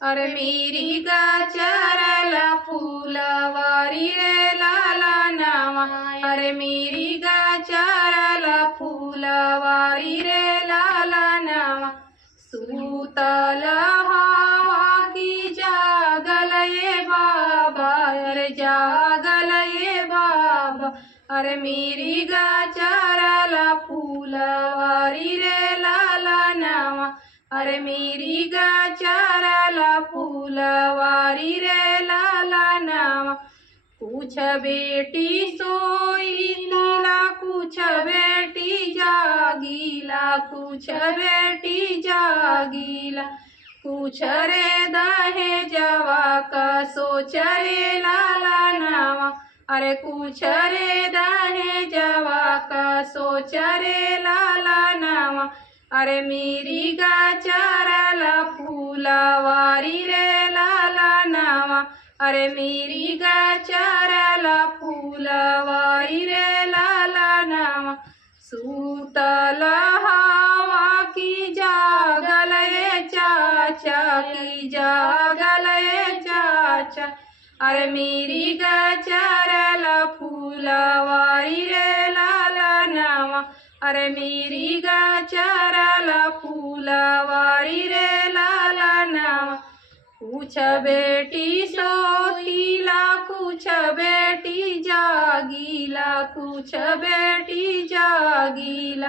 अरे मिरी गाचरला फुलवारी रे लाला नावा अरे मिरी गाचरला फुलवारी रे लाला नावा सूतल हवा की जागल ये बाबा अरे जागल ये बाबा अरे मिरी गाचरला फुलवारी रे लाला नावा अरे मिरी गाचरला फुलवारी रे लाला नावा कुछ बेटी सोईला कुछ बेटी जागीला कुछ बेटी जागीला कुछ रे दहे जवा का सोच रे लाला नावा अरे कुछ रे दहे जवा का सोच रे लाला नावा अरे मिरी गाचरला फुलवारी रे लाला नावा अरे मिरी गाचरला फुलवारी रे लाला नावा सूतल हवा की जागल ये चाचा की जागल ये चाचा अरे मिरी गाचरला फुलवारी रे लाला नावा अरे मिरी गाचरला फुलवारी रे लाला नावा कुछ बेटी सोतीला कुछ बेटी जागीला कुछ बेटी जागीला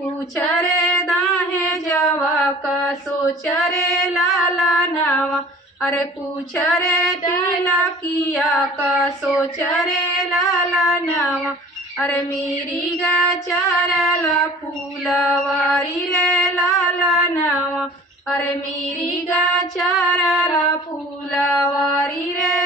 कुछ रे दाहे जवा का सोच रे लाला नावा अरे कुछ रे तिला किया का सोच रे लाला नावा अरे मिरी गाचरला फुलवारी रे लाला नावा अरे मिरी गाचरला फुलवारी रे